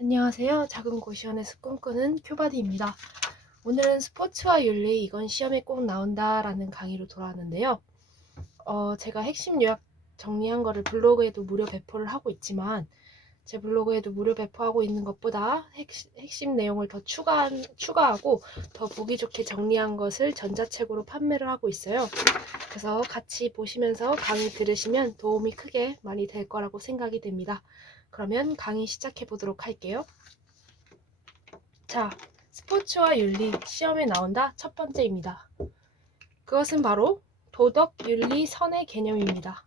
안녕하세요. 작은 고시원에서 꿈꾸는 큐바디입니다. 오늘은 스포츠와 윤리, 이건 시험에 꼭 나온다라는 강의로 돌아왔는데요. 제가 핵심 요약 정리한 거를 블로그에도 무료 배포를 하고 있지만 제 블로그에도 무료 배포하고 있는 것보다 핵심 내용을 더 추가하고 더 보기 좋게 정리한 것을 전자책으로 판매를 하고 있어요. 그래서 같이 보시면서 강의 들으시면 도움이 크게 많이 될 거라고 생각이 됩니다. 그러면 강의 시작해 보도록 할게요. 자, 스포츠와 윤리, 시험에 나온다 첫 번째입니다. 그것은 바로 도덕, 윤리, 선의 개념입니다.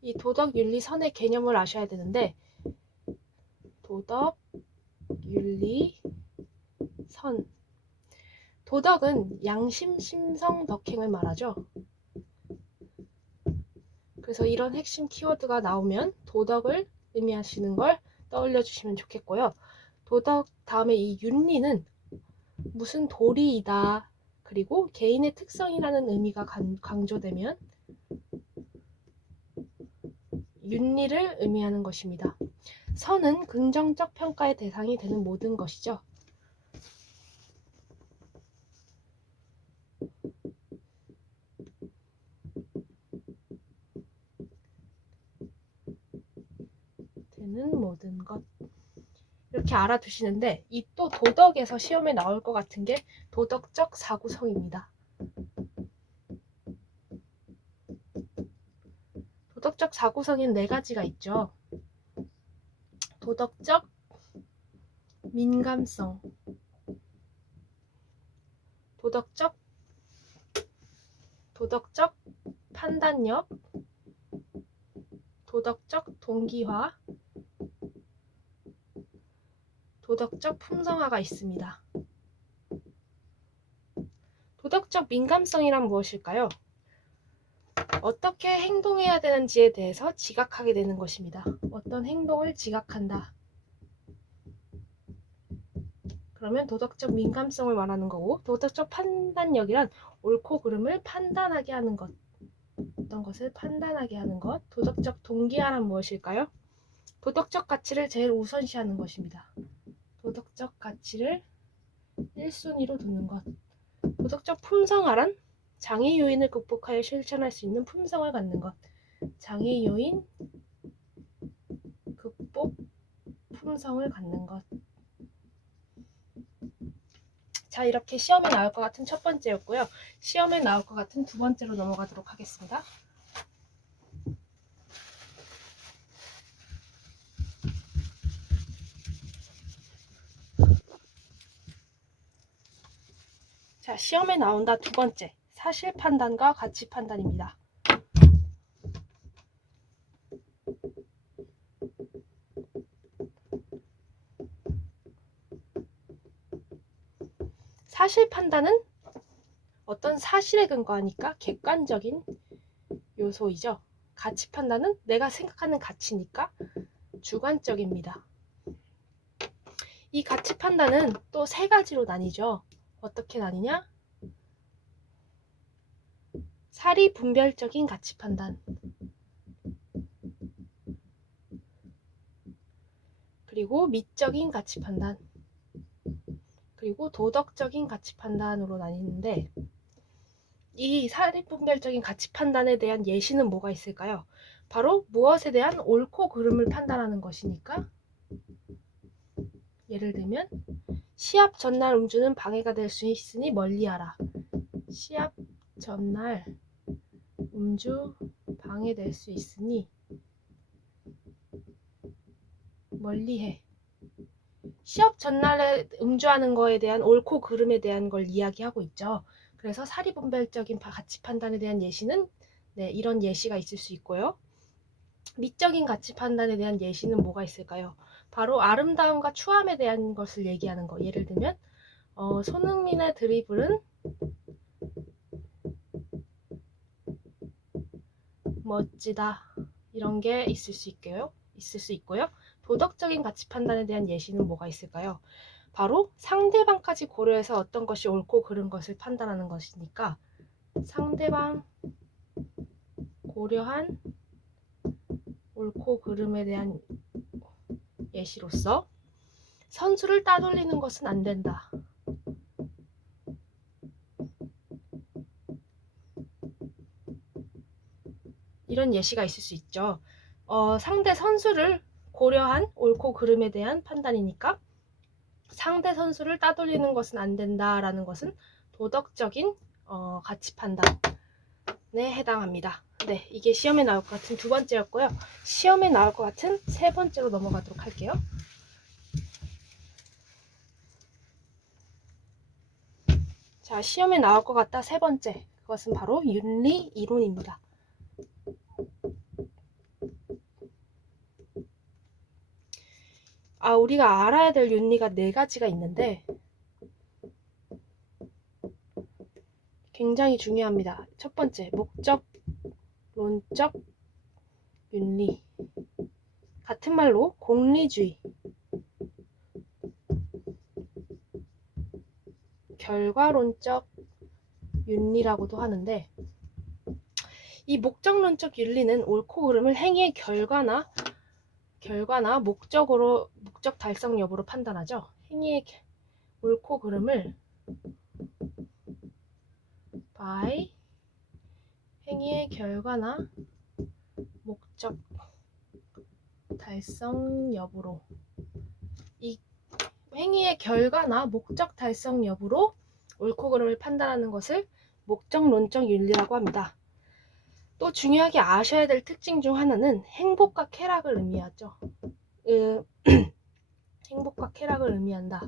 이 도덕, 윤리, 선의 개념을 아셔야 되는데 도덕, 윤리, 선. 도덕은 양심, 심성, 덕행을 말하죠. 그래서 이런 핵심 키워드가 나오면 도덕을 의미하시는 걸 떠올려 주시면 좋겠고요. 도덕 다음에 이 윤리는 무슨 도리이다. 그리고 개인의 특성이라는 의미가 강조되면 윤리를 의미하는 것입니다. 선은 긍정적 평가의 대상이 되는 모든 것이죠. 되는 모든 것. 이렇게 알아두시는데 이 또 도덕에서 시험에 나올 것 같은 게 도덕적 사고성입니다. 도덕적 사고성엔 네 가지가 있죠. 도덕적 민감성, 도덕적 판단력, 도덕적 동기화, 도덕적 품성화가 있습니다. 도덕적 민감성이란 무엇일까요? 어떻게 행동해야 되는지에 대해서 지각하게 되는 것입니다. 어떤 행동을 지각한다. 그러면 도덕적 민감성을 말하는 거고, 도덕적 판단력이란 옳고 그름을 판단하게 하는 것. 어떤 것을 판단하게 하는 것. 도덕적 동기화란 무엇일까요? 도덕적 가치를 제일 우선시하는 것입니다. 도덕적 가치를 1순위로 두는 것. 도덕적 품성화란 장애 요인을 극복하여 실천할 수 있는 품성을 갖는 것. 장애 요인 극복 품성을 갖는 것. 자, 이렇게 시험에 나올 것 같은 첫 번째였고요. 시험에 나올 것 같은 두 번째로 넘어가도록 하겠습니다. 자, 시험에 나온다 두 번째. 사실 판단과 가치 판단입니다. 사실 판단은 어떤 사실에 근거하니까 객관적인 요소이죠. 가치 판단은 내가 생각하는 가치니까 주관적입니다. 이 가치 판단은 또 세 가지로 나뉘죠. 어떻게 나뉘냐? 사리 분별적인 가치 판단, 그리고 미적인 가치 판단, 그리고 도덕적인 가치 판단으로 나뉘는데 이 사리 분별적인 가치 판단에 대한 예시는 뭐가 있을까요? 바로 무엇에 대한 옳고 그름을 판단하는 것이니까 예를 들면 시합 전날 음주는 방해가 될 수 있으니 멀리하라. 시합 전날 음주 방해될 수 있으니 멀리해. 시합 전날에 음주하는 거에 대한 옳고 그름에 대한 걸 이야기하고 있죠. 그래서 사리분별적인 가치 판단에 대한 예시는 이런 예시가 있을 수 있고요. 미적인 가치 판단에 대한 예시는 뭐가 있을까요? 바로 아름다움과 추함에 대한 것을 얘기하는 거. 예를 들면 손흥민의 드리블은 멋지다. 이런 게 있을 수 있고요. 도덕적인 가치 판단에 대한 예시는 뭐가 있을까요? 바로 상대방까지 고려해서 어떤 것이 옳고 그른 것을 판단하는 것이니까 상대방 고려한 옳고 그름에 대한 예시로서 선수를 따돌리는 것은 안 된다. 이런 예시가 있을 수 있죠. 상대 선수를 고려한 옳고 그름에 대한 판단이니까 상대 선수를 따돌리는 것은 안 된다라는 것은 도덕적인 가치 판단에 해당합니다. 네, 이게 시험에 나올 것 같은 두 번째였고요. 시험에 나올 것 같은 세 번째로 넘어가도록 할게요. 자, 시험에 나올 것 같다 세 번째. 그것은 바로 윤리 이론입니다. 우리가 알아야 될 윤리가 네 가지가 있는데 굉장히 중요합니다. 첫 번째, 목적론적 윤리. 같은 말로 공리주의, 결과론적 윤리라고도 하는데, 이 목적론적 윤리는 옳고 그름을 행위의 결과나 목적 달성 여부로 판단하죠. 행위의 옳고 그름을 by 행위의 결과나 목적 달성 여부로, 이 행위의 결과나 목적 달성 여부로 옳고 그름을 판단하는 것을 목적론적 윤리라고 합니다. 또 중요하게 아셔야 될 특징 중 하나는 행복과 쾌락을 의미하죠. 행복과 쾌락을 의미한다.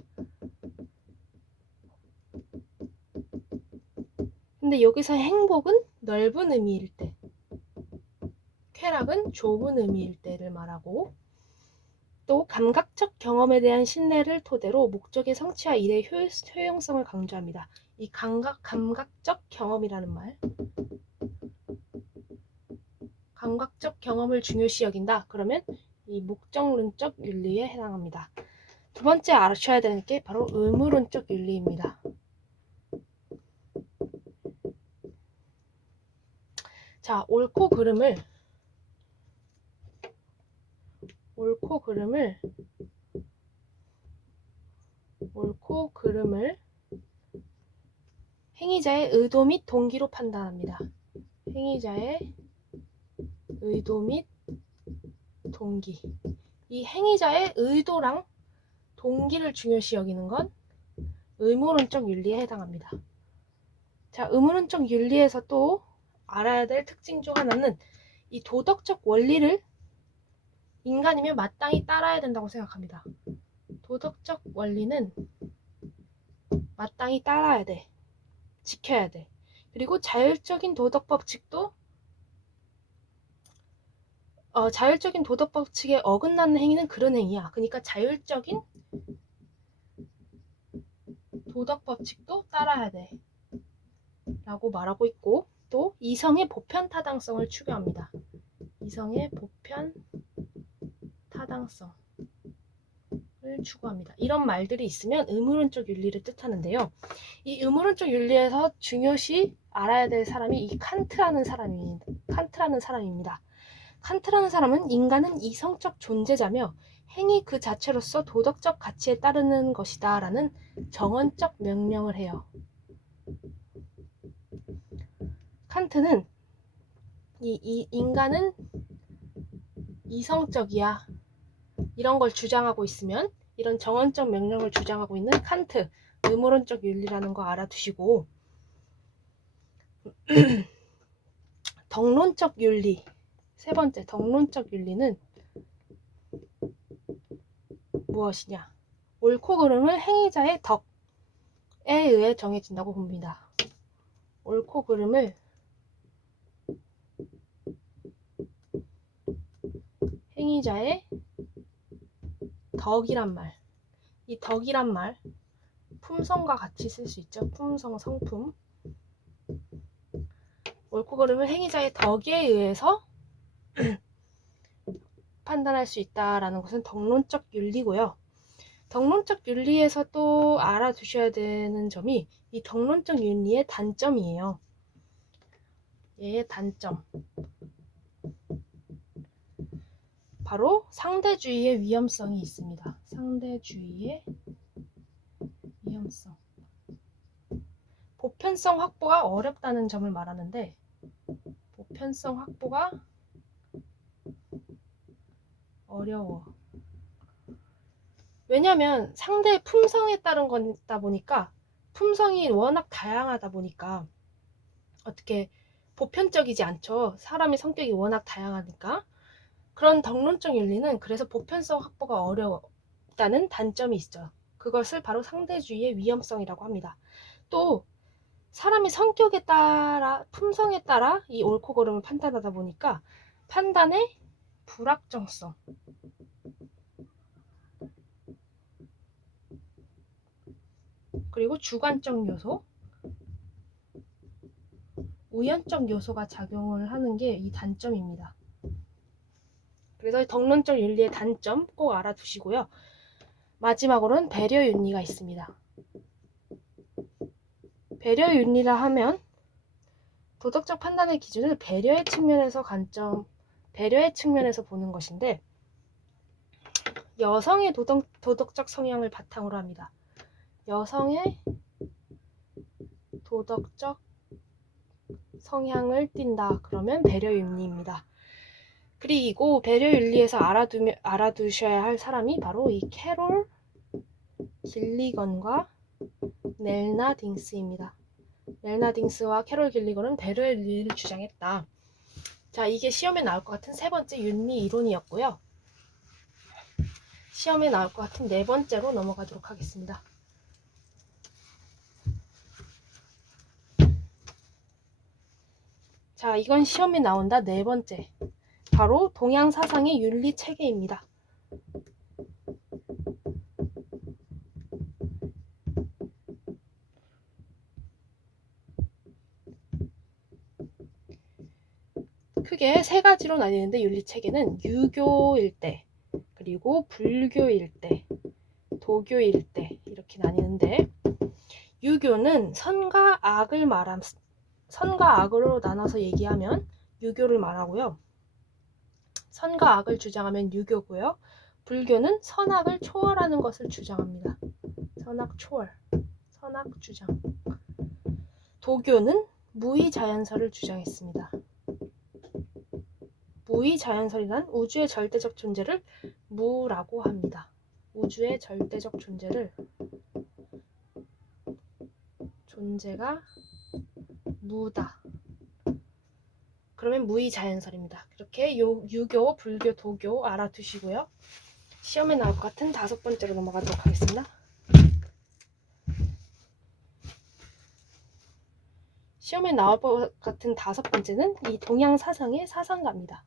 근데 여기서 행복은 넓은 의미일 때, 쾌락은 좁은 의미일 때를 말하고, 또 감각적 경험에 대한 신뢰를 토대로 목적의 성취와 일의 효용성을 강조합니다. 이 감각적 경험이라는 말, 감각적 경험을 중요시 여긴다. 그러면 이 목적론적 윤리에 해당합니다. 두 번째 아셔야 되는 게 바로 의무론적 윤리입니다. 자, 옳고 그름을 행위자의 의도 및 동기로 판단합니다. 행위자의 의도 및 동기. 이 행위자의 의도랑 동기를 중요시 여기는 건 의무론적 윤리에 해당합니다. 자, 의무론적 윤리에서 또 알아야 될 특징 중 하나는 이 도덕적 원리를 인간이면 마땅히 따라야 된다고 생각합니다. 도덕적 원리는 마땅히 따라야 돼. 지켜야 돼. 그리고 자율적인 도덕 법칙도 자율적인 도덕 법칙에 어긋나는 행위는 그런 행위야. 그러니까 자율적인 도덕 법칙도 따라야 돼 라고 말하고 있고, 또 이성의 보편 타당성을 추구합니다. 이성의 보편 타당성을 추구합니다. 이런 말들이 있으면 의무론적 윤리를 뜻하는데요. 이 의무론적 윤리에서 중요시 알아야 될 사람이 이 칸트라는 사람입니다. 칸트라는 사람은 인간은 이성적 존재자며 행위 그 자체로서 도덕적 가치에 따르는 것이다 라는 정언적 명령을 해요. 칸트는 인간은 이성적이야 이런 걸 주장하고 있으면, 이런 정언적 명령을 주장하고 있는 칸트, 의무론적 윤리라는 거 알아두시고, 덕론적 윤리, 세 번째 덕론적 윤리는 무엇이냐? 옳고 그름을 행위자의 덕에 의해 정해진다고 봅니다. 옳고 그름을 행위자의 덕이란 말, 이 덕이란 말 품성과 같이 쓸 수 있죠. 품성, 성품. 옳고 그름을 행위자의 덕에 의해서 판단할 수 있다라는 것은 덕론적 윤리고요. 덕론적 윤리에서 또 알아두셔야 되는 점이 이 덕론적 윤리의 단점이에요. 얘의 단점. 바로 상대주의의 위험성이 있습니다. 상대주의의 위험성. 보편성 확보가 어렵다는 점을 말하는데, 보편성 확보가 어려워. 왜냐면 상대의 품성에 따른 거다 보니까, 품성이 워낙 다양하다 보니까 어떻게 보편적이지 않죠. 사람의 성격이 워낙 다양하니까. 그런 덕론적 윤리는 그래서 보편성 확보가 어렵다는 단점이 있죠. 그것을 바로 상대주의의 위험성이라고 합니다. 또 사람의 성격에 따라, 품성에 따라 이 옳고 그름을 판단하다 보니까 판단의 불확정성, 그리고 주관적 요소, 우연적 요소가 작용을 하는 게 이 단점입니다. 그래서 덕론적 윤리의 단점 꼭 알아두시고요. 마지막으로는 배려 윤리가 있습니다. 배려 윤리라 하면 도덕적 판단의 기준을 배려의 측면에서 배려의 측면에서 보는 것인데, 여성의 도덕적 성향을 바탕으로 합니다. 여성의 도덕적 성향을 띈다. 그러면 배려 윤리입니다. 그리고 배려 윤리에서 알아두셔야 할 사람이 바로 이 캐롤 길리건과 넬나 딩스입니다. 넬나 딩스와 캐롤 길리건은 배려 윤리를 주장했다. 자, 이게 시험에 나올 것 같은 세 번째 윤리 이론이었고요. 시험에 나올 것 같은 네 번째로 넘어가도록 하겠습니다. 자, 이건 시험에 나온다 네 번째. 바로 동양 사상의 윤리 체계입니다. 크게 세 가지로 나뉘는데, 윤리 체계는 유교일 때, 그리고 불교일 때, 도교일 때 이렇게 나뉘는데, 유교는 선과 악으로 나눠서 얘기하면 유교를 말하고요. 선과 악을 주장하면 유교고요. 불교는 선악을 초월하는 것을 주장합니다. 선악 초월, 선악 주장. 도교는 무의자연설을 주장했습니다. 무의자연설이란 우주의 절대적 존재를 무라고 합니다. 우주의 절대적 존재가 무다. 그러면 무의자연설입니다. 이렇게 유교, 불교, 도교 알아두시고요. 시험에 나올 것 같은 다섯 번째로 넘어가도록 하겠습니다. 시험에 나올 것 같은 다섯 번째는 이 동양 사상의 사상가입니다.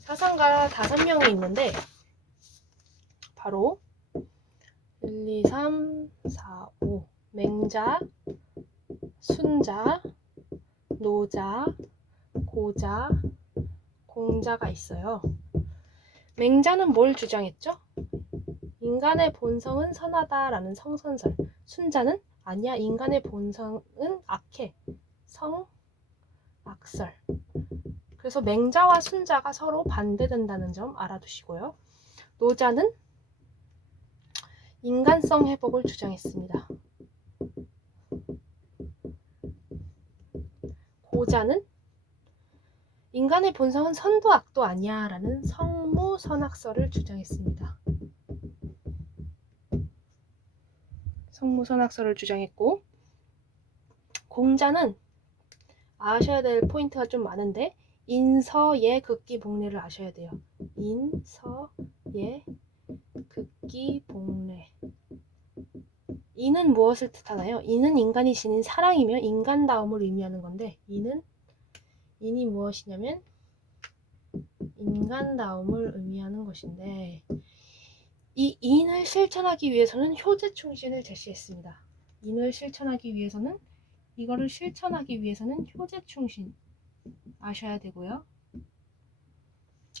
사상가 5명이 있는데, 바로 1, 2, 3, 4, 5 맹자, 순자, 노자, 고자, 공자가 있어요. 맹자는 뭘 주장했죠? 인간의 본성은 선하다라는 성선설. 순자는 아니야, 인간의 본성은 악해, 성악설. 그래서 맹자와 순자가 서로 반대된다는 점 알아두시고요. 노자는 인간성 회복을 주장했습니다. 고자는 인간의 본성은 선도 악도 아니야 라는 성무선악설을 주장했습니다. 성무선악설을 주장했고, 공자는 아셔야 될 포인트가 좀 많은데, 인서예 극기복례를 아셔야 돼요. 인서예 극기복례. 인은 무엇을 뜻하나요? 인은 인간이 지닌 사랑이며 인간다움을 의미하는 건데, 인이 무엇이냐면 인간다움을 의미하는 것인데, 이 인을 실천하기 위해서는 효제충신을 제시했습니다. 이거를 실천하기 위해서는 효제충신 아셔야 되고요.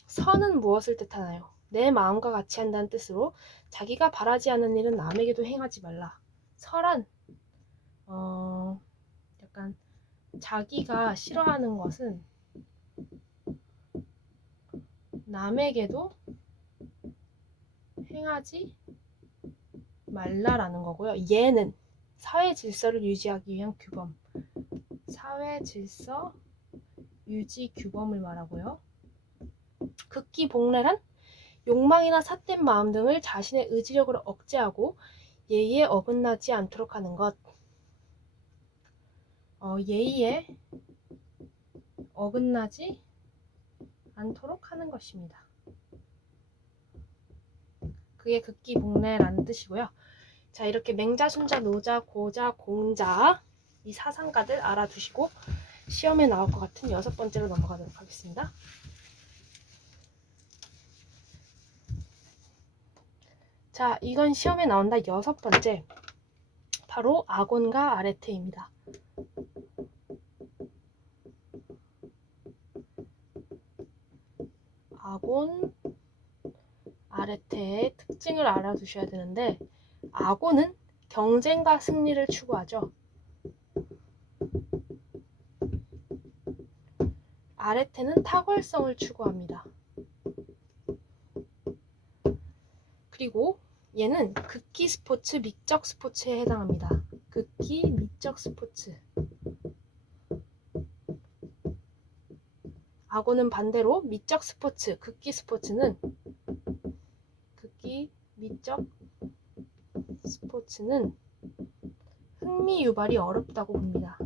선은 무엇을 뜻하나요? 내 마음과 같이 한다는 뜻으로 자기가 바라지 않는 일은 남에게도 행하지 말라. 설한 약간 자기가 싫어하는 것은 남에게도 행하지 말라라는 거고요. 예는 사회 질서를 유지하기 위한 규범, 사회 질서 유지 규범을 말하고요. 극기복례란 욕망이나 삿된 마음 등을 자신의 의지력으로 억제하고 예의에 어긋나지 않도록 하는 것. 예의에 어긋나지 않도록 하는 것입니다. 그게 극기복례라는 뜻이고요. 자, 이렇게 맹자, 순자, 노자, 고자, 공자 이 사상가들 알아두시고 시험에 나올 것 같은 6번째로 넘어가도록 하겠습니다. 자, 이건 시험에 나온다 6번째. 바로 아곤과 아레테입니다. 아곤, 아레테의 특징을 알아두셔야 되는데, 아곤은 경쟁과 승리를 추구하죠. 아레테는 탁월성을 추구합니다. 그리고 얘는 극기 스포츠, 미적 스포츠에 해당합니다. 극기, 미적 스포츠. 아곤은 반대로 미적 스포츠, 극기 스포츠는 미적 스포츠는 흥미 유발이 어렵다고 봅니다.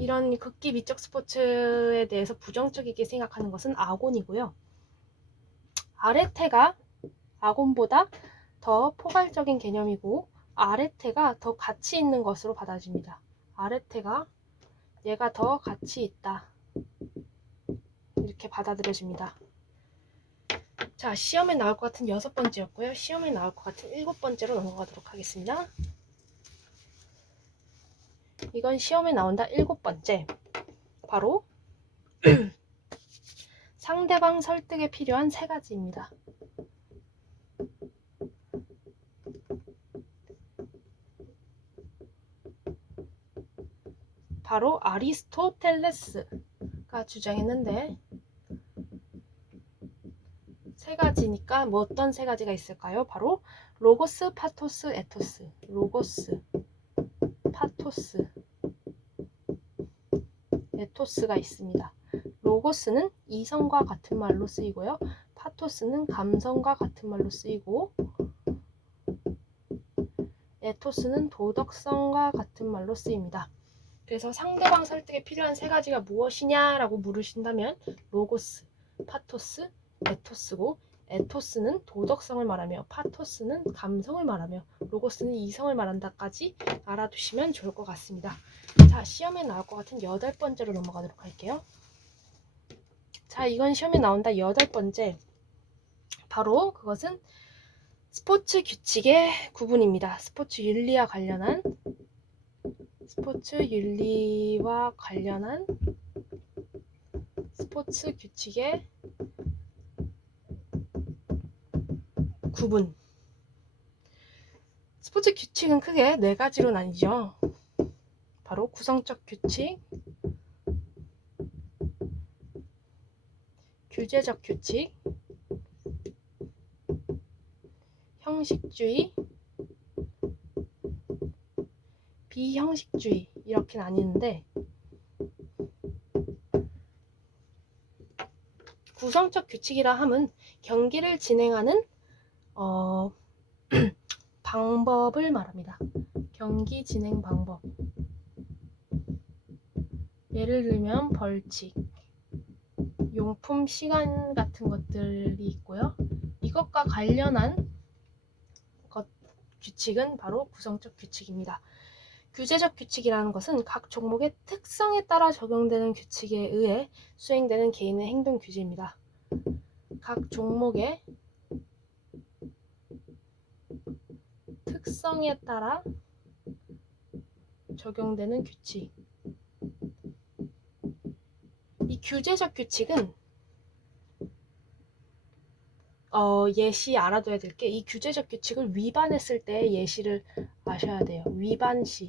이런 극기 미적 스포츠에 대해서 부정적이게 생각하는 것은 아곤이고요. 아레테가 아곤보다 더 포괄적인 개념이고 아레테가 더 가치 있는 것으로 받아집니다. 아레테가 얘가 더 가치 있다. 이렇게 받아들여집니다. 자, 시험에 나올 것 같은 6번째였고요. 시험에 나올 것 같은 7번째로 넘어가도록 하겠습니다. 이건 시험에 나온다 7번째. 바로 상대방 설득에 필요한 3가지입니다. 바로 아리스토텔레스가 주장했는데 3가지니까 뭐 어떤 3가지가 있을까요? 바로 로고스, 파토스, 에토스. 로고스, 파토스, 에토스가 있습니다. 로고스는 이성과 같은 말로 쓰이고요. 파토스는 감성과 같은 말로 쓰이고 에토스는 도덕성과 같은 말로 쓰입니다. 그래서 상대방 설득에 필요한 3가지가 무엇이냐라고 물으신다면 로고스, 파토스, 에토스고 에토스는 도덕성을 말하며 파토스는 감성을 말하며 로고스는 이성을 말한다까지 알아두시면 좋을 것 같습니다. 자, 시험에 나올 것 같은 8번째로 넘어가도록 할게요. 자, 이건 시험에 나온다 8번째. 바로 그것은 스포츠 규칙의 구분입니다. 스포츠 윤리와 관련한 스포츠 규칙의 구분. 스포츠 규칙은 크게 4가지로 나뉘죠. 바로 구성적 규칙, 규제적 규칙, 형식주의, 비형식주의 이렇게 나뉘는데 구성적 규칙이라 함은 경기를 진행하는 방법을 말합니다. 경기 진행 방법. 예를 들면 벌칙, 용품, 시간 같은 것들이 있고요. 이것과 관련한 규칙은 바로 구성적 규칙입니다. 규제적 규칙이라는 것은 각 종목의 특성에 따라 적용되는 규칙에 의해 수행되는 개인의 행동 규제입니다. 각 종목의 특성에 따라 적용되는 규칙. 이 규제적 규칙은 예시 알아둬야 될 게 이 규제적 규칙을 위반했을 때 예시를 아셔야 돼요. 위반시.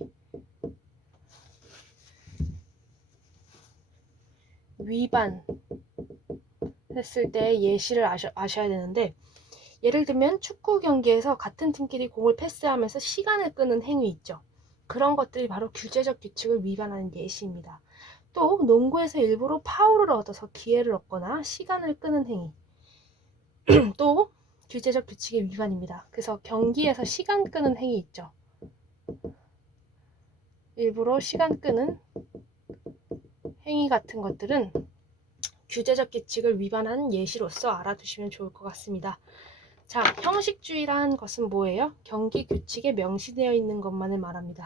위반했을 때 예시를 아셔야 되는데, 예를 들면 축구 경기에서 같은 팀끼리 공을 패스하면서 시간을 끄는 행위 있죠. 그런 것들이 바로 규제적 규칙을 위반하는 예시입니다. 또 농구에서 일부러 파울을 얻어서 기회를 얻거나 시간을 끄는 행위. 또 규제적 규칙의 위반입니다. 그래서 경기에서 시간 끄는 행위 있죠. 일부러 시간 끄는 행위 같은 것들은 규제적 규칙을 위반한 예시로서 알아두시면 좋을 것 같습니다. 자, 형식주의란 것은 뭐예요? 경기 규칙에 명시되어 있는 것만을 말합니다.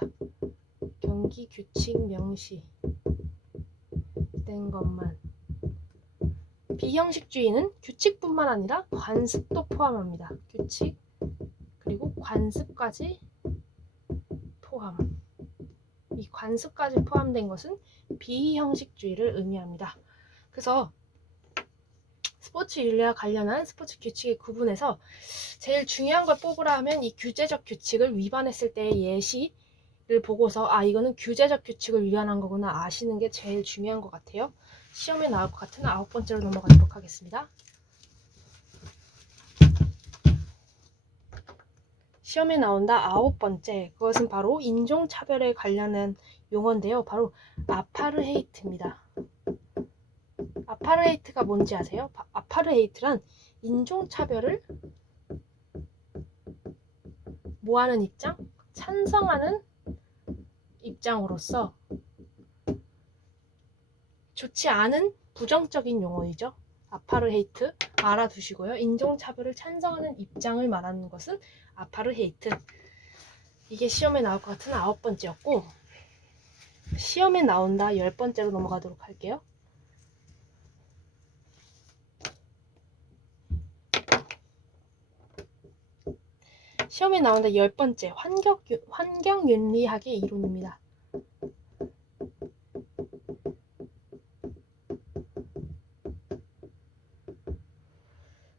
경기 규칙 명시된 것만. 비형식주의는 규칙뿐만 아니라 관습도 포함합니다. 규칙 그리고 관습까지 포함. 이 관습까지 포함된 것은 비형식주의를 의미합니다. 그래서 스포츠 윤리와 관련한 스포츠 규칙의 구분에서 제일 중요한 걸 뽑으라 하면 이 규제적 규칙을 위반했을 때의 예시를 보고서 이거는 규제적 규칙을 위반한 거구나 아시는 게 제일 중요한 것 같아요. 시험에 나올 것 같은 9번째로 넘어가도록 하겠습니다. 시험에 나온다 9번째, 그것은 바로 인종차별에 관련한 용어인데요. 바로 아파르헤이트입니다. 아파르헤이트가 뭔지 아세요? 아파르헤이트란 인종차별을 뭐하는 입장? 찬성하는 입장으로서 좋지 않은 부정적인 용어이죠. 아파르헤이트 알아두시고요. 인종차별을 찬성하는 입장을 말하는 것은 아파르헤이트. 이게 시험에 나올 것 같은 9번째였고, 시험에 나온다 10번째로 넘어가도록 할게요. 시험에 나온다 10번째, 환경윤리학의 이론입니다.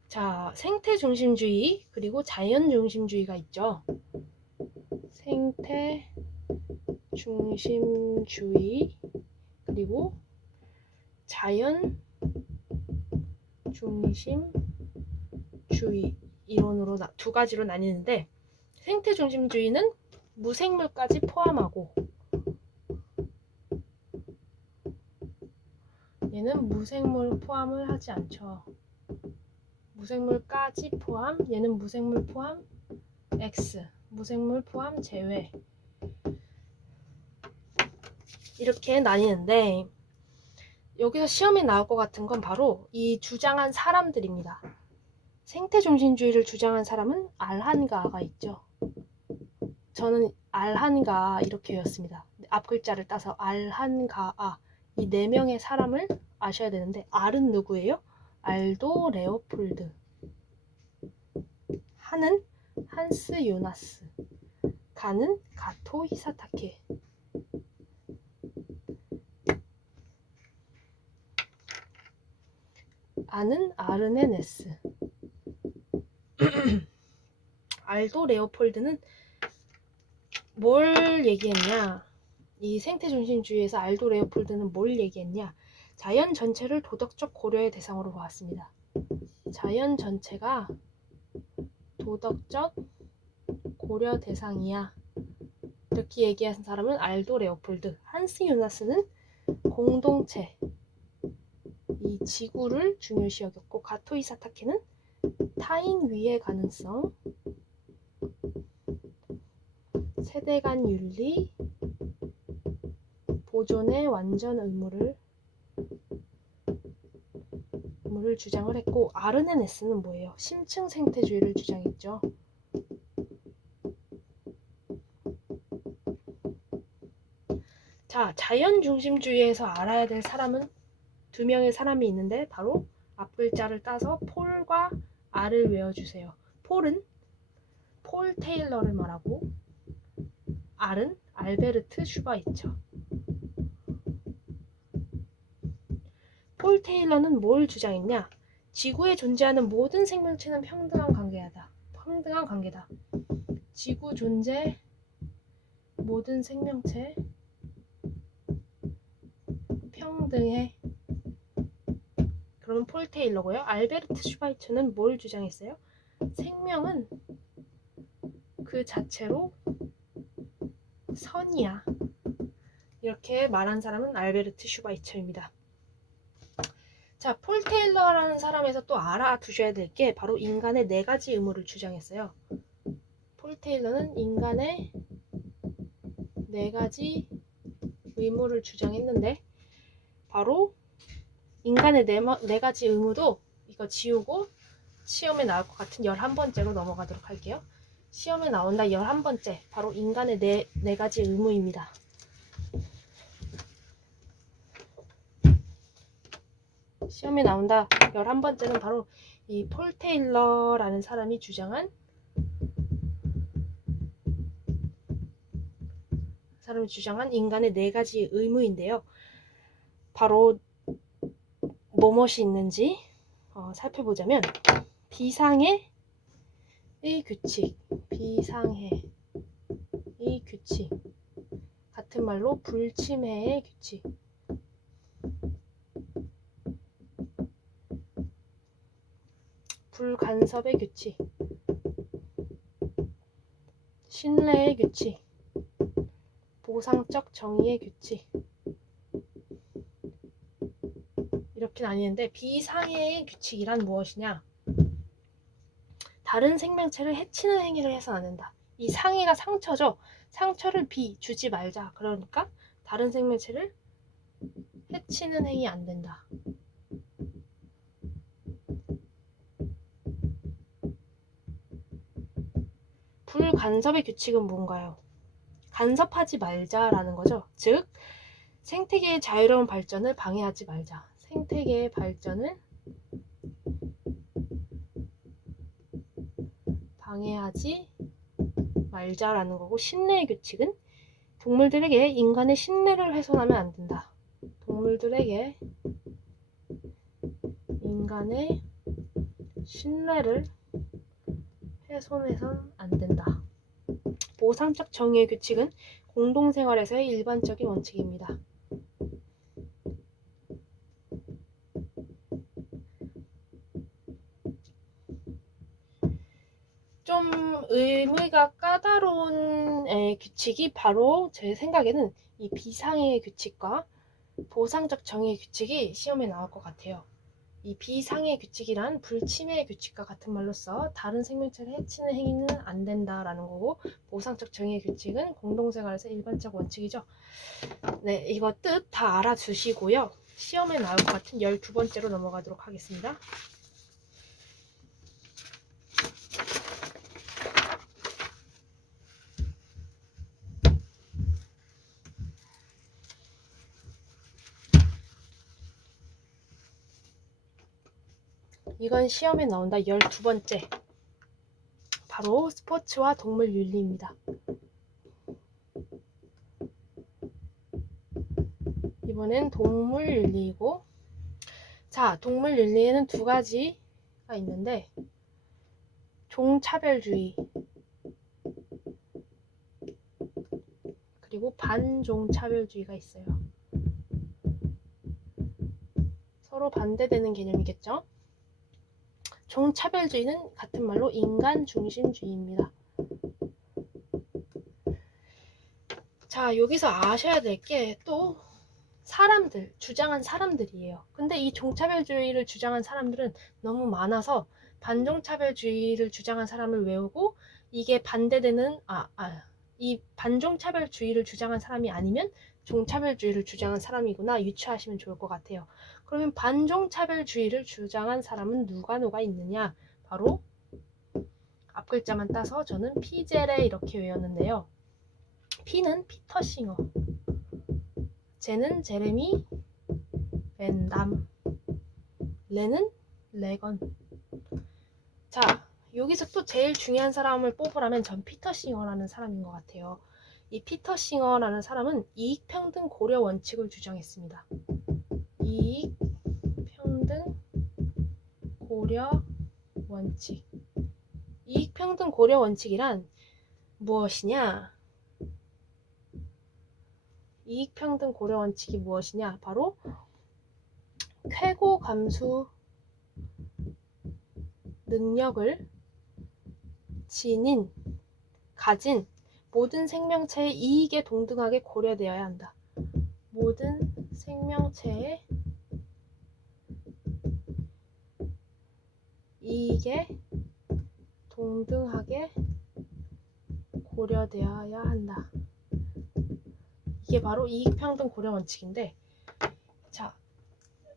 자, 생태중심주의 그리고 자연중심주의가 있죠. 생태중심주의 그리고 자연중심주의 이론으로 두 가지로 나뉘는데, 생태중심주의는 무생물까지 포함하고, 얘는 무생물 포함을 하지 않죠. 무생물까지 포함, 얘는 무생물 포함 X, 무생물 포함 제외, 이렇게 나뉘는데, 여기서 시험에 나올 것 같은 건 바로 이 주장한 사람들입니다. 생태중심주의를 주장한 사람은 알한가가 있죠. 저는 알한가 이렇게 외웠습니다. 앞글자를 따서 알한가아, 이 4명의 사람을 아셔야 되는데, 알은 누구예요? 알도 레오폴드, 한은 한스 요나스, 가는 가토 히사타케. 아는 아르네네스. 알도 레오폴드는 뭘 얘기했냐? 이 생태중심주의에서 알도 레오폴드는 뭘 얘기했냐? 자연 전체를 도덕적 고려의 대상으로 보았습니다. 자연 전체가 도덕적 고려 대상이야, 이렇게 얘기한 사람은 알도 레오폴드. 한스 요나스는 공동체, 이 지구를 중요시 여겼고, 가토 히사타케는 타인 위의 가능성, 세대 간 윤리, 보존의 완전 의무를 주장을 했고, 아르네네스는 뭐예요? 심층 생태주의를 주장했죠. 자, 자연중심주의에서 알아야 될 사람은 2명의 사람이 있는데, 바로 앞글자를 따서 폴과 알을 외워주세요. 폴은 폴 테일러를 말하고, 알은 알베르트 슈바이처. 폴 테일러는 뭘 주장했냐? 지구에 존재하는 모든 생명체는 평등한 관계다. 평등한 관계다. 지구 존재 모든 생명체 평등해. 그러면 폴 테일러고요. 알베르트 슈바이처는 뭘 주장했어요? 생명은 그 자체로 선이야. 이렇게 말한 사람은 알베르트 슈바이처입니다. 자, 폴 테일러라는 사람에서 또 알아두셔야 될 게 바로 인간의 4가지 의무를 주장했어요. 폴 테일러는 인간의 4가지 의무를 주장했는데 바로 인간의 4가지 의무도 이거 지우고 시험에 나올 것 같은 11번째로 넘어가도록 할게요. 시험에 나온다 11번째 바로 인간의 4가지 의무입니다. 시험에 나온다 11번째는 바로 이 폴 테일러라는 사람이 주장한 인간의 4가지 의무인데요. 바로 무엇이 있는지 살펴보자면 비상해의 규칙, 비상해의 규칙, 같은 말로 불침해의 규칙, 불간섭의 규칙, 신뢰의 규칙, 보상적 정의의 규칙, 이렇게 나뉘는데 비상해의 규칙이란 무엇이냐? 다른 생명체를 해치는 행위를 해서는 안 된다. 이 상해가 상처죠. 상처를 주지 말자. 그러니까 다른 생명체를 해치는 행위 안 된다. 불간섭의 규칙은 뭔가요? 간섭하지 말자라는 거죠. 즉 생태계의 자유로운 발전을 방해하지 말자. 생태계의 발전을 방해하지 말자라는 거고, 신뢰의 규칙은 동물들에게 인간의 신뢰를 훼손하면 안 된다. 동물들에게 인간의 신뢰를 훼손해선 안 된다. 보상적 정의의 규칙은 공동생활에서의 일반적인 원칙입니다. 좀 의미가 까다로운 규칙이 바로 제 생각에는 이 비상해의 규칙과 보상적 정의의 규칙이 시험에 나올 것 같아요. 이 비상해의 규칙이란 불침해의 규칙과 같은 말로써 다른 생명체를 해치는 행위는 안 된다라는 거고, 보상적 정의의 규칙은 공동생활에서 일반적 원칙이죠. 네, 이거 뜻 다 알아주시고요. 시험에 나올 것 같은 12번째로 넘어가도록 하겠습니다. 이건 시험에 나온다 12번째. 바로 스포츠와 동물 윤리입니다. 이번엔 동물 윤리이고, 자, 동물 윤리에는 2가지가 있는데 종차별주의 그리고 반종차별주의가 있어요. 서로 반대되는 개념이겠죠? 종차별주의는 같은 말로 인간중심주의입니다. 자, 여기서 아셔야 될 게 또 주장한 사람들이에요. 근데 이 종차별주의를 주장한 사람들은 너무 많아서 반종차별주의를 주장한 사람을 외우고 이게 반대되는 이 반종차별주의를 주장한 사람이 아니면 종차별주의를 주장한 사람이구나 유추하시면 좋을 것 같아요. 그러면 반종차별주의를 주장한 사람은 누가 있느냐? 바로 앞 글자만 따서 저는 피제레 이렇게 외웠는데요. P는 피터 싱어, 제는 제레미 벤담, 레는 레건. 자, 여기서 또 제일 중요한 사람을 뽑으라면 전 피터 싱어라는 사람인 것 같아요. 이 피터 싱어라는 사람은 이익평등 고려 원칙을 주장했습니다. 이익평등 고려 원칙. 이익평등 고려 원칙이란 무엇이냐? 이익평등 고려 원칙이 무엇이냐? 바로 쾌고 감수 능력을 가진 모든 생명체의 이익에 동등하게 고려되어야 한다. 모든 생명체의 이익에 동등하게 고려되어야 한다. 이게 바로 이익평등 고려 원칙인데, 자,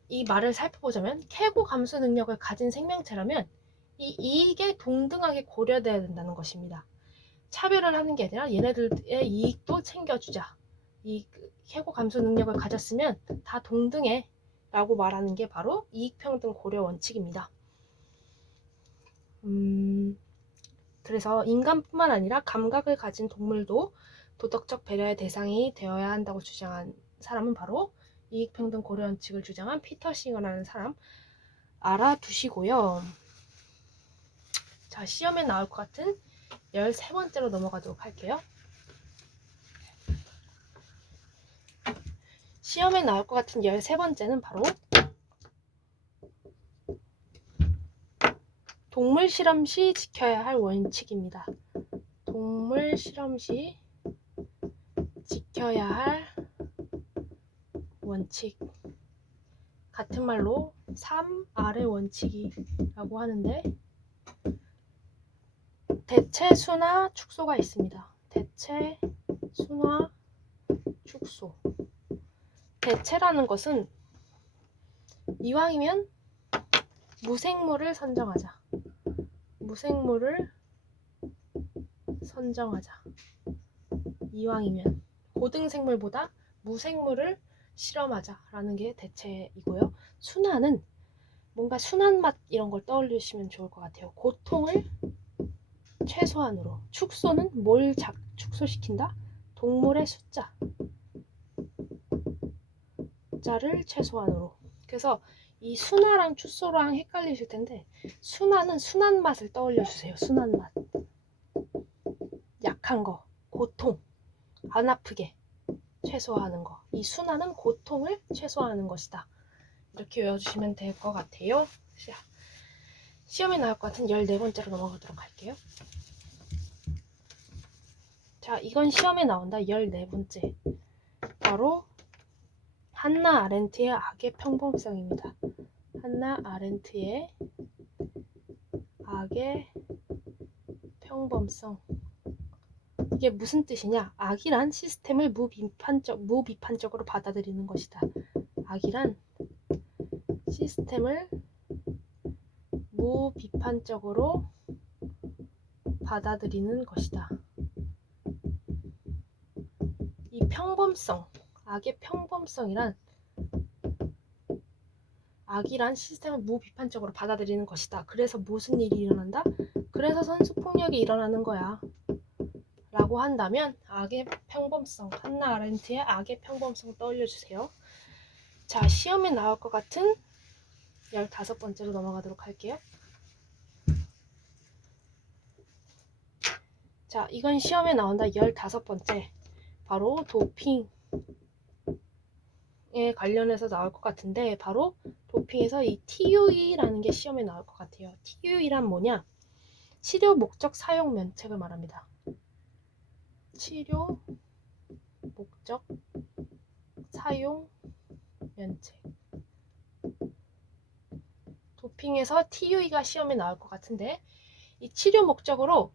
이 말을 살펴보자면 쾌고 감수 능력을 가진 생명체라면 이 이익에 동등하게 고려돼야 된다는 것입니다. 차별을 하는 게 아니라 얘네들의 이익도 챙겨주자. 이 쾌고 감수 능력을 가졌으면 다 동등해 라고 말하는 게 바로 이익평등 고려 원칙입니다. 그래서 인간뿐만 아니라 감각을 가진 동물도 도덕적 배려의 대상이 되어야 한다고 주장한 사람은 바로 이익평등 고려 원칙을 주장한 피터 싱어라는 사람 알아두시고요. 자, 시험에 나올 것 같은 13번째로 넘어가도록 할게요. 시험에 나올 것 같은 13번째는 바로 동물 실험 시 지켜야 할 원칙입니다. 동물 실험 시 지켜야 할 원칙. 같은 말로 3R의 원칙이라고 하는데, 대체, 순화, 축소가 있습니다. 대체, 순화, 축소. 대체라는 것은 이왕이면 무생물을 선정하자. 무생물을 선정하자. 이왕이면 고등생물보다 무생물을 실험하자라는 게 대체이고요. 순화는 뭔가 순한 맛 이런 걸 떠올리시면 좋을 것 같아요. 고통을 최소한으로. 축소는 뭘 축소시킨다? 동물의 숫자를 최소한으로. 그래서 이 순화랑 축소랑 헷갈리실 텐데, 순화는 순한 맛을 떠올려 주세요. 순한 맛. 약한 거, 고통, 안 아프게 최소화하는 거. 이 순화는 고통을 최소화하는 것이다. 이렇게 외워주시면 될 것 같아요. 시험에 나올 것 같은 14번째로 넘어가도록 할게요. 자, 이건 시험에 나온다. 14번째. 바로 한나 아렌트의 악의 평범성입니다. 한나 아렌트의 악의 평범성. 이게 무슨 뜻이냐? 악이란 시스템을 무비판적으로 받아들이는 것이다. 악이란 시스템을 무비판적으로 받아들이는 것이다. 이 평범성, 악의 평범성이란 악이란 시스템을 무비판적으로 받아들이는 것이다. 그래서 무슨 일이 일어난다? 그래서 선수폭력이 일어나는 거야. 라고 한다면 악의 평범성, 한나 아렌트의 악의 평범성 떠올려주세요. 자, 시험에 나올 것 같은 15번째로 넘어가도록 할게요. 자, 이건 시험에 나온다. 15번째. 바로 도핑에 관련해서 나올 것 같은데, 바로 도핑에서 이 TUE라는 게 시험에 나올 것 같아요. TUE란 뭐냐? 치료 목적 사용 면책을 말합니다. 치료 목적 사용 면책. 도핑에서 TUE가 시험에 나올 것 같은데, 이 치료 목적으로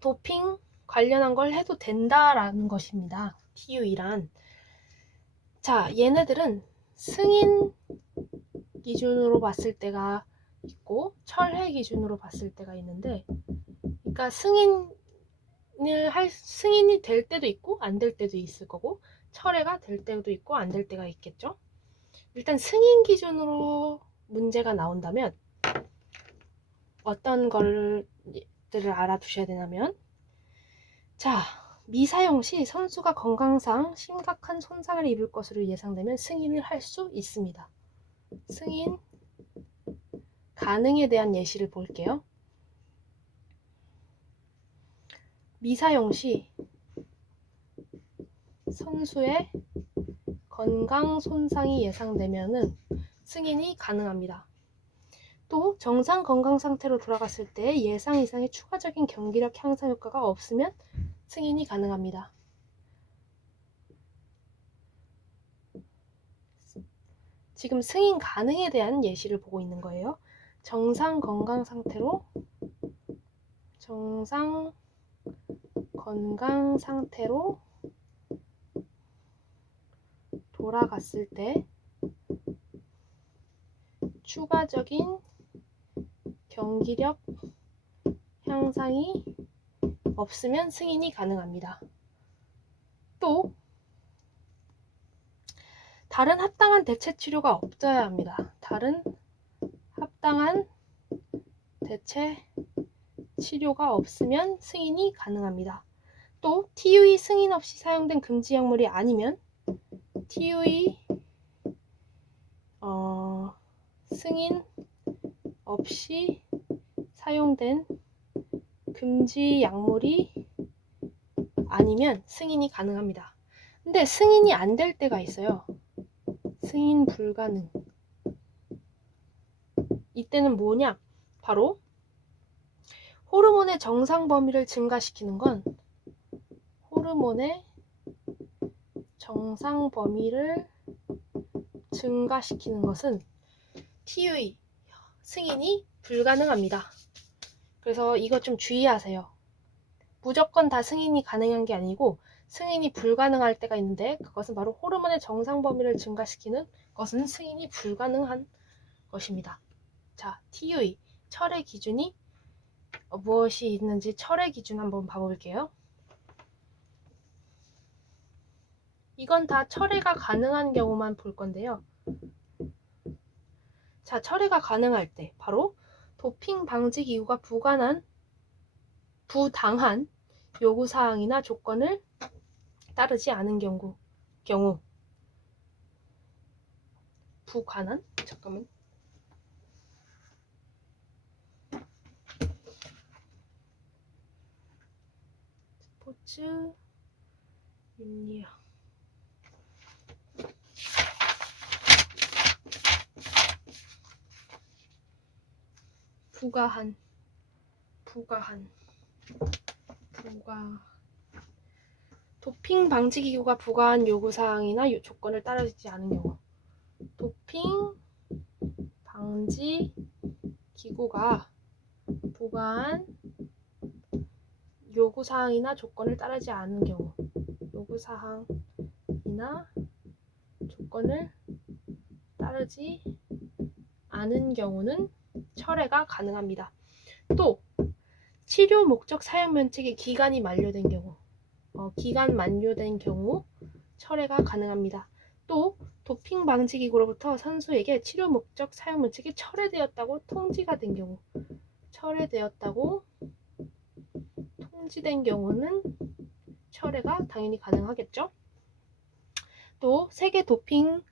도핑 관련한 걸 해도 된다라는 것입니다. TUE란. 자, 얘네들은 승인 기준으로 봤을 때가 있고 철회 기준으로 봤을 때가 있는데, 그러니까 승인이 될 때도 있고 안 될 때도 있을 거고, 철회가 될 때도 있고 안 될 때가 있겠죠. 일단 승인 기준으로 문제가 나온다면 어떤 것들을 알아두셔야 되냐면, 자, 미사용 시 선수가 건강상 심각한 손상을 입을 것으로 예상되면 승인을 할 수 있습니다. 승인 가능에 대한 예시를 볼게요. 미사용 시 선수의 건강 손상이 예상되면은 승인이 가능합니다. 또 정상 건강 상태로 돌아갔을 때 예상 이상의 추가적인 경기력 향상 효과가 없으면 승인이 가능합니다. 지금 승인 가능에 대한 예시를 보고 있는 거예요. 정상 건강 상태로 돌아갔을 때 추가적인 경기력 향상이 없으면 승인이 가능합니다. 또 다른 합당한 대체 치료가 없어야 합니다. 다른 합당한 대체 치료가 없으면 승인이 가능합니다. 또 TUE 승인 없이 사용된 금지 약물이 아니면 TUE 승인 없이 사용된 금지 약물이 아니면 승인이 가능합니다. 근데 승인이 안 될 때가 있어요. 승인 불가능. 이때는 뭐냐? 바로 호르몬의 정상 범위를 증가시키는 건 호르몬의 정상 범위를 증가시키는 것은 TUE 승인이 불가능합니다. 그래서 이거 좀 주의하세요. 무조건 다 승인이 가능한 게 아니고 승인이 불가능할 때가 있는데 그것은 바로 호르몬의 정상 범위를 증가시키는 것은 승인이 불가능한 것입니다. 자, TUE 철회 기준이 무엇이 있는지 철회 기준 한번 봐볼게요. 이건 다 철회가 가능한 경우만 볼 건데요. 자, 철회가 가능할 때 바로 도핑 방지 기구가 부당한 요구사항이나 조건을 따르지 않은 경우 잠깐만. 스포츠 윤리학 도핑 방지 기구가 부과한 요구사항이나 조건을 따르지 않은 경우 도핑 방지 기구가 부과한 요구사항이나 조건을 따르지 않은 경우 요구사항이나 조건을 따르지 않은 경우는 철회가 가능합니다. 또 치료 목적 사용 면책의 기간이 만료된 경우 기간 만료된 경우 철회가 가능합니다. 또 도핑 방지 기구로부터 선수에게 치료 목적 사용 면책이 철회되었다고 통지가 된 경우 통지된 경우는 철회가 당연히 가능하겠죠. 또 세계 도핑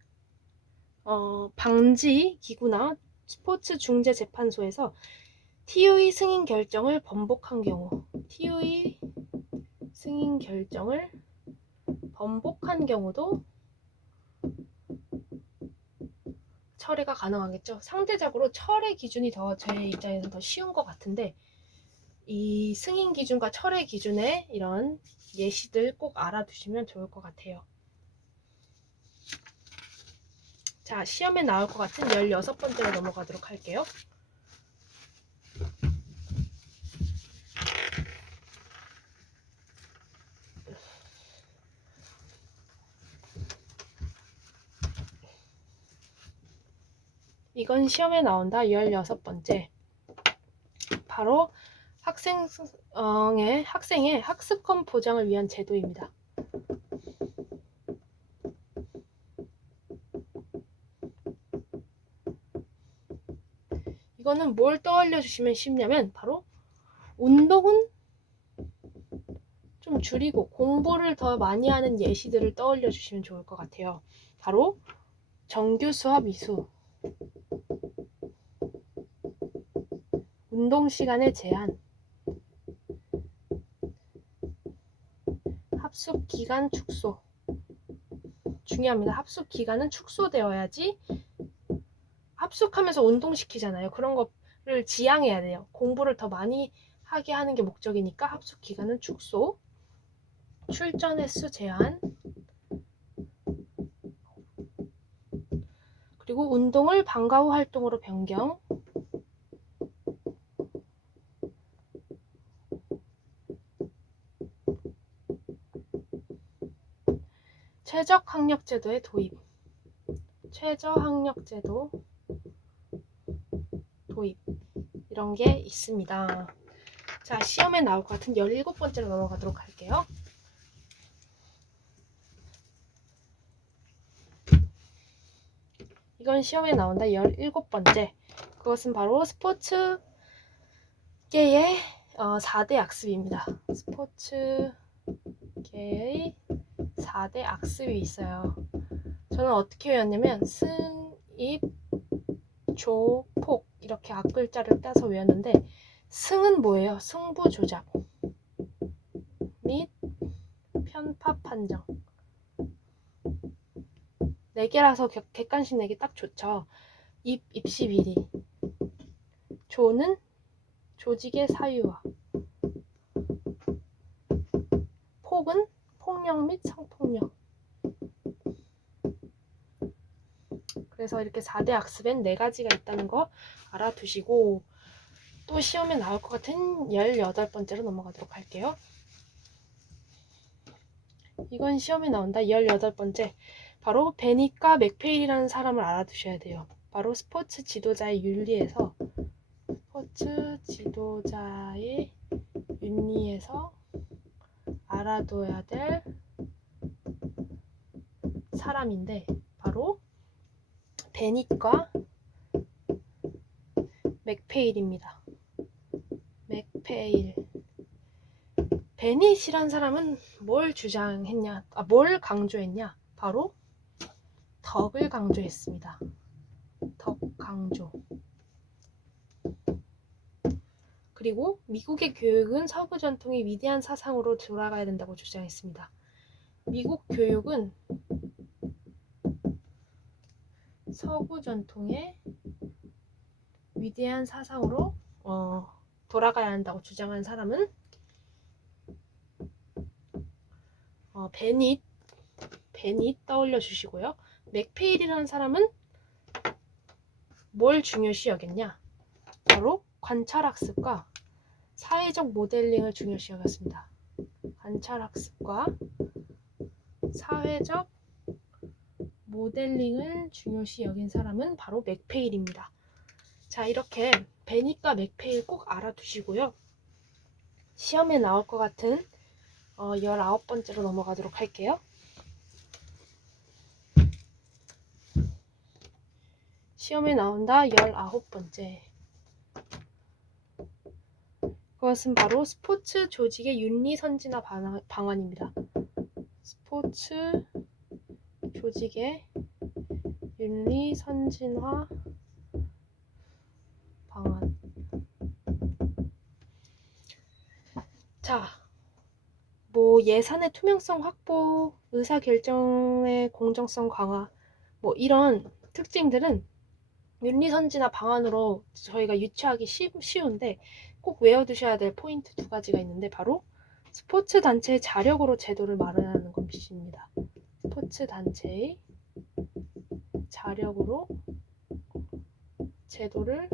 방지 기구나 스포츠 중재 재판소에서 TUE 승인 결정을 번복한 경우도 철회가 가능하겠죠. 상대적으로 철회 기준이 제 입장에서 더 쉬운 것 같은데 이 승인 기준과 철회 기준의 이런 예시들 꼭 알아두시면 좋을 것 같아요. 자, 시험에 나올 것 같은 16번째로 넘어가도록 할게요. 이건 시험에 나온다. 16번째. 바로 학생의 학습권 보장을 위한 제도입니다. 이거는 뭘 떠올려 주시면 쉽냐면 바로 운동은 좀 줄이고 공부를 더 많이 하는 예시들을 떠올려 주시면 좋을 것 같아요. 바로 정규 수와 미수, 운동 시간의 제한, 합숙 기간 축소. 중요합니다. 합숙 기간은 축소되어야지. 합숙하면서 운동시키잖아요. 그런 거를 지양해야 돼요. 공부를 더 많이 하게 하는 게 목적이니까 합숙 기간은 축소. 출전 횟수 제한. 그리고 운동을 방과 후 활동으로 변경. 최저학력제도의 도입. 최저학력제도 도입. 이런 게 있습니다. 자, 시험에 나올 것 같은 17번째로 넘어가도록 할게요. 이건 시험에 나온다. 17번째. 그것은 바로 스포츠계의 4대 악습입니다. 스포츠계의 4대 악습이 있어요. 저는 어떻게 외웠냐면 승입, 조, 폭 이렇게 앞글자를 따서 외웠는데 승은 뭐예요? 승부 조작 및 편파 판정. 4개라서 객관식 내기 딱 좋죠. 입시 비리. 조는 조직의 사유화. 폭은 폭력 및 성폭력. 그래서 이렇게 4대 악습엔 4가지가 있다는 거 알아두시고, 또 시험에 나올 것 같은 18번째로 넘어가도록 할게요. 이건 시험에 나온다. 18번째. 바로 베니까 맥페일이라는 사람을 알아두셔야 돼요. 바로 스포츠 지도자의 윤리에서 알아둬야 될 사람인데, 바로 베니까 맥페일입니다. 맥페일. 베닛이란 사람은 뭘 주장했냐? 뭘 강조했냐? 바로 덕을 강조했습니다. 덕 강조. 그리고 미국의 교육은 서구 전통의 위대한 사상으로 돌아가야 된다고 주장했습니다. 미국 교육은 서구 전통의 위대한 사상으로 돌아가야 한다고 주장한 사람은 베닛 떠올려 주시고요. 맥페일이라는 사람은 뭘 중요시 여겼냐? 바로 관찰학습과 사회적 모델링을 중요시 여겼습니다. 관찰학습과 사회적 모델링을 중요시 여긴 사람은 바로 맥페일입니다. 자, 이렇게 베니까 맥페일 꼭 알아두시고요. 시험에 나올 것 같은 19번째로 넘어가도록 할게요. 시험에 나온다. 19번째. 그것은 바로 스포츠 조직의 윤리 선진화 방안입니다. 스포츠 조직의 윤리 선진화 방안. 자, 예산의 투명성 확보, 의사결정의 공정성 강화, 이런 특징들은 윤리선진화 방안으로 저희가 유추하기 쉬운데 꼭 외워두셔야 될 포인트 2가지가 있는데, 바로 스포츠 단체의 자력으로 제도를 마련하는 것입니다. 스포츠 단체의 자력으로 제도를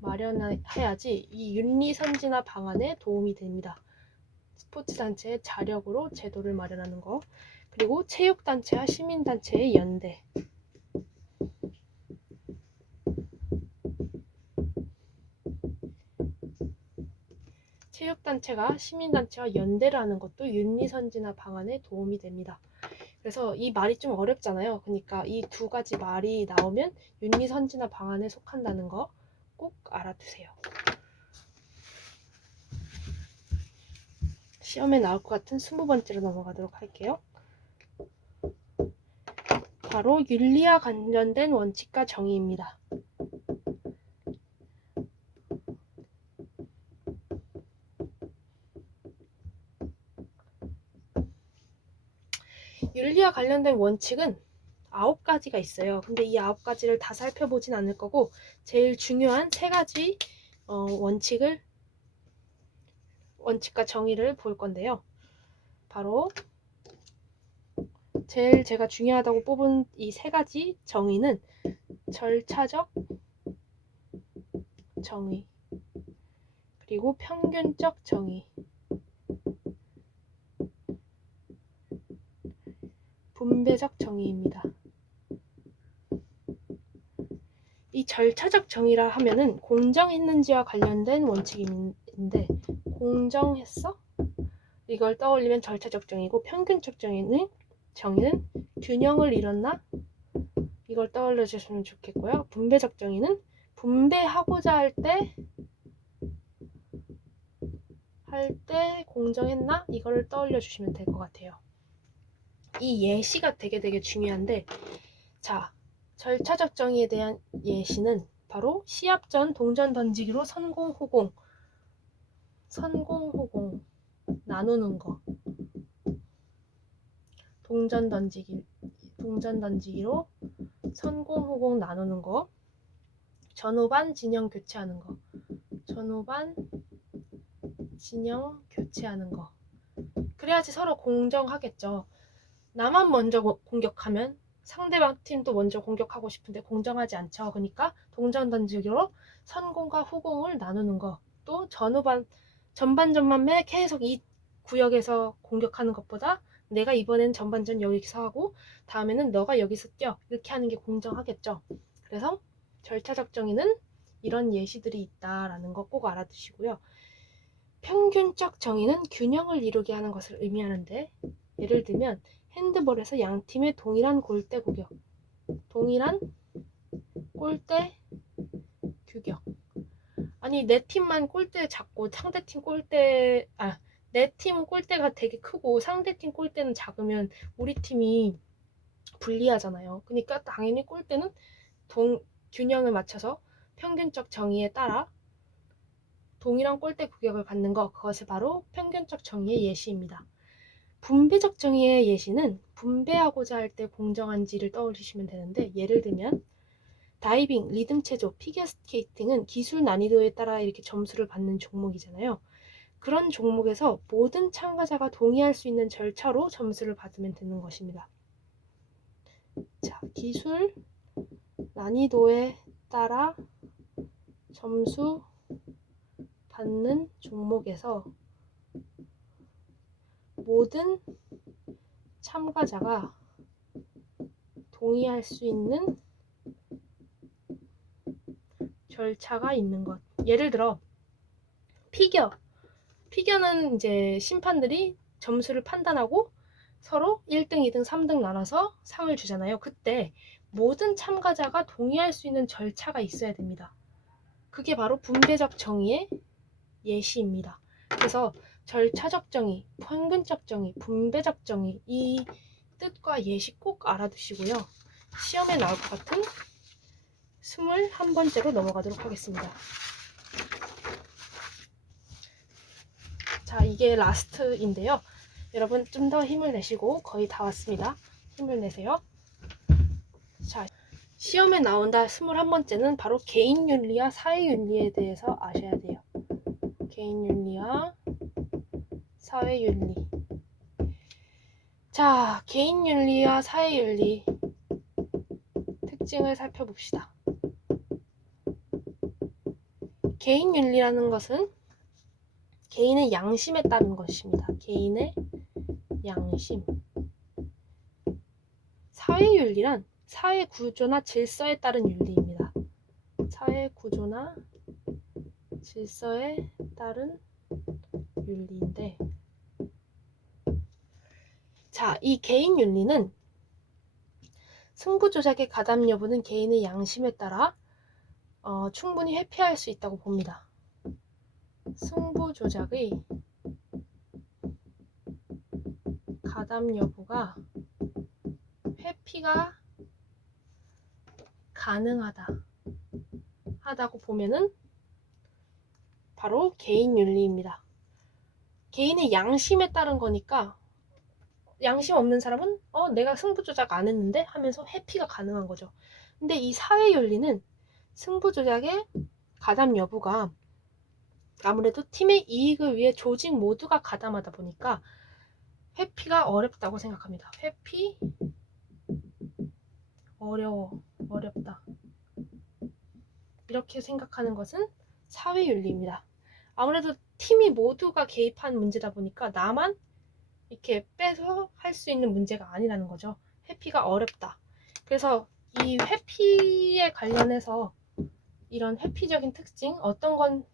마련해야지 이 윤리선진화 방안에 도움이 됩니다. 스포츠 단체의 자력으로 제도를 마련하는 거. 그리고 체육단체와 시민단체의 연대. 체육단체가 시민단체와 연대를 하는 것도 윤리선진화 방안에 도움이 됩니다. 그래서 이 말이 좀 어렵잖아요. 그러니까 이 2가지 말이 나오면 윤리선진화 방안에 속한다는 거 꼭 알아두세요. 시험에 나올 것 같은 20번째로 넘어가도록 할게요. 바로 윤리와 관련된 원칙과 정의입니다. 윤리와 관련된 원칙은 9가지가 있어요. 근데 이 9가지를 다 살펴보진 않을 거고 제일 중요한 3가지 원칙과 정의를 볼 건데요. 바로 제일 제가 중요하다고 뽑은 이 3가지 정의는 절차적 정의, 그리고 평균적 정의, 분배적 정의입니다. 이 절차적 정의라 하면은 공정했는지와 관련된 원칙인데, 공정했어? 이걸 떠올리면 절차적 정의고, 평균적 정의는 균형을 이뤘나? 이걸 떠올려 주시면 좋겠고요. 분배적 정의는 분배하고자 할 때 공정했나? 이거를 떠올려 주시면 될 것 같아요. 이 예시가 되게 중요한데, 자, 절차적 정의에 대한 예시는 바로 시합 전 동전 던지기로 선공 후공 나누는 거. 동전 던지기로 선공 후공 나누는 거. 전후반 진영 교체하는 거. 그래야지 서로 공정하겠죠. 나만 먼저 공격하면 상대방 팀도 먼저 공격하고 싶은데 공정하지 않죠. 그러니까 동전 던지기로 선공과 후공을 나누는 거. 또 전반전만 계속 이 구역에서 공격하는 것보다 내가 이번엔 전반전 여기서 하고 다음에는 너가 여기서 뛰어. 이렇게 하는 게 공정하겠죠. 그래서 절차적 정의는 이런 예시들이 있다라는 거 꼭 알아두시고요. 평균적 정의는 균형을 이루게 하는 것을 의미하는데, 예를 들면 핸드볼에서 양 팀의 동일한 골대 규격. 아니, 내 팀만 골대 작고 내 팀은 골대가 되게 크고 상대팀 골대는 작으면 우리 팀이 불리하잖아요. 그러니까 당연히 골대는 균형을 맞춰서 평균적 정의에 따라 동일한 골대 규격을 갖는 것, 그것이 바로 평균적 정의의 예시입니다. 분배적 정의의 예시는 분배하고자 할 때 공정한지를 떠올리시면 되는데, 예를 들면 다이빙, 리듬 체조, 피겨 스케이팅은 기술 난이도에 따라 이렇게 점수를 받는 종목이잖아요. 그런 종목에서 모든 참가자가 동의할 수 있는 절차로 점수를 받으면 되는 것입니다. 자, 기술 난이도에 따라 점수 받는 종목에서 모든 참가자가 동의할 수 있는 절차가 있는 것. 예를 들어 피겨는 이제 심판들이 점수를 판단하고 서로 1등, 2등, 3등 나눠서 상을 주잖아요. 그때 모든 참가자가 동의할 수 있는 절차가 있어야 됩니다. 그게 바로 분배적 정의의 예시입니다. 그래서 절차적 정의, 평균적 정의, 분배적 정의, 이 뜻과 예시 꼭 알아두시고요. 시험에 나올 것 같은 21번째로 넘어가도록 하겠습니다. 자, 이게 라스트인데요. 여러분 좀 더 힘을 내시고 거의 다 왔습니다. 힘을 내세요. 자, 시험에 나온다 21번째는 바로 개인윤리와 사회윤리에 대해서 아셔야 돼요. 개인윤리와 사회윤리. 자, 개인윤리와 사회윤리 특징을 살펴봅시다. 개인윤리라는 것은 개인의 양심에 따른 것입니다. 개인의 양심. 사회윤리란 사회 구조나 질서에 따른 윤리입니다. 사회 구조나 질서에 따른 윤리인데, 자, 이 개인 윤리는 승부 조작의 가담 여부는 개인의 양심에 따라 충분히 회피할 수 있다고 봅니다. 승부 조작의 가담 여부가 회피가 가능하다고 보면은 바로 개인 윤리입니다. 개인의 양심에 따른 거니까 양심 없는 사람은 내가 승부 조작 안 했는데 하면서 회피가 가능한 거죠. 근데 이 사회윤리는 승부 조작의 가담 여부가 아무래도 팀의 이익을 위해 조직 모두가 가담하다 보니까 회피가 어렵다고 생각합니다. 회피 어렵다. 이렇게 생각하는 것은 사회윤리입니다. 아무래도 팀이 모두가 개입한 문제다 보니까 나만 이렇게 빼서 할 수 있는 문제가 아니라는 거죠. 회피가 어렵다. 그래서 이 회피에 관련해서 이런 회피적인 특징, 어떤 건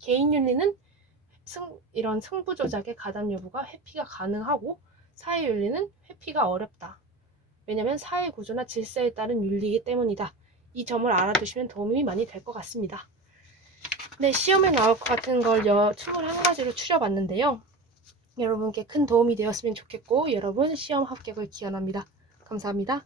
개인윤리는 이런 승부 조작의 가담 여부가 회피가 가능하고 사회윤리는 회피가 어렵다. 왜냐면 사회 구조나 질서에 따른 윤리이기 때문이다. 이 점을 알아두시면 도움이 많이 될 것 같습니다. 네, 시험에 나올 것 같은 걸 21가지로 추려봤는데요. 여러분께 큰 도움이 되었으면 좋겠고 여러분 시험 합격을 기원합니다. 감사합니다.